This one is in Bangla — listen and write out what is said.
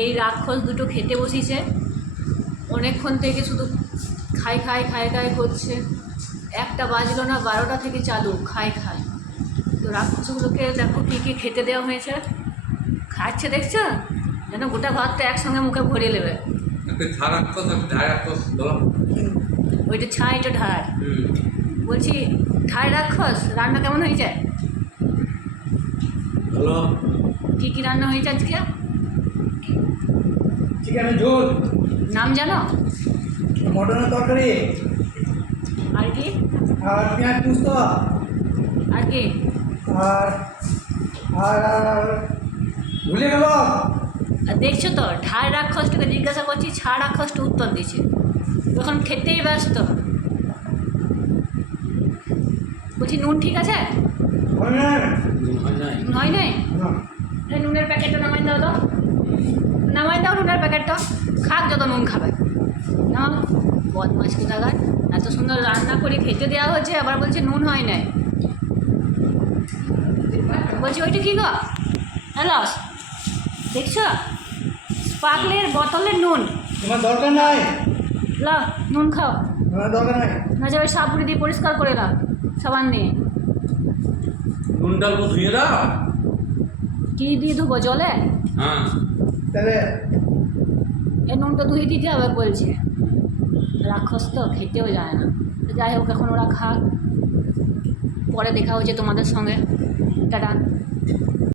এই রাক্ষস দুটো খেতে বসিয়েছে, অনেকক্ষণ থেকে শুধু খাই খাই খাই খাই করছে। একটা বাজলো না, 12টা থেকে চালু খাই খাই। তো রাক্ষসগুলোকে দেখো কী কী খেতে দেওয়া হয়েছে, খাচ্ছে দেখছো, যেন গোটা ভাতটা একসঙ্গে মুখে ভরে নেবে। ওইটা ছাই, এটা ঢাড়। বলছি ঢাড় রাক্ষস রান্না কেমন হয়েছে? ভালো। কী কী রান্না হয়েছে আজকে? চিকেনের ঝোল, নাম জানো? মটনের তরকারি, আর কি? আর পেঁয়াজ পুস্ত, আর কি? আর আর আর ভুলে গেল। আর দেখছো তো, ঢাড় রাক্ষসটাকে জিজ্ঞাসা করছি, ছাড় রাক্ষসটা উত্তর দিচ্ছে, তখন খেতেই ব্যস্ত। বলছি নুন ঠিক আছে? নুন হয় নাই? এই নুনের প্যাকেটটা নামাই দাও তো, নামাই দাও নুনের প্যাকেটটা, খাক যত নুন খাবে। নাও, বদমাস কোথাকার, এত সুন্দর রান্না করে খেতে দেওয়া হচ্ছে, আবার বলছে নুন হয় নাই। বলছি ওইটা কী গো? হ্যালো, দেখছো স্পার্কলের বোতলের নুন। তোমার দরকার নাই, লাও নুন খাও, তোমার দরকার নাই। না যাবে সাবুনি দিয়ে পরিষ্কার করে দাও সাবান নিয়ে। নুনটা ধুয়ে দাও। কী দিয়ে ধুবো, জলে? হ্যাঁ, তাহলে এই নুনটা ধুয়ে দিতে হবে বলছে। রাক্ষস তো খেতেও যায় না। তো যাই হোক, এখন ওরা খাক, পরে দেখা হচ্ছে তোমাদের সঙ্গে। টাটা।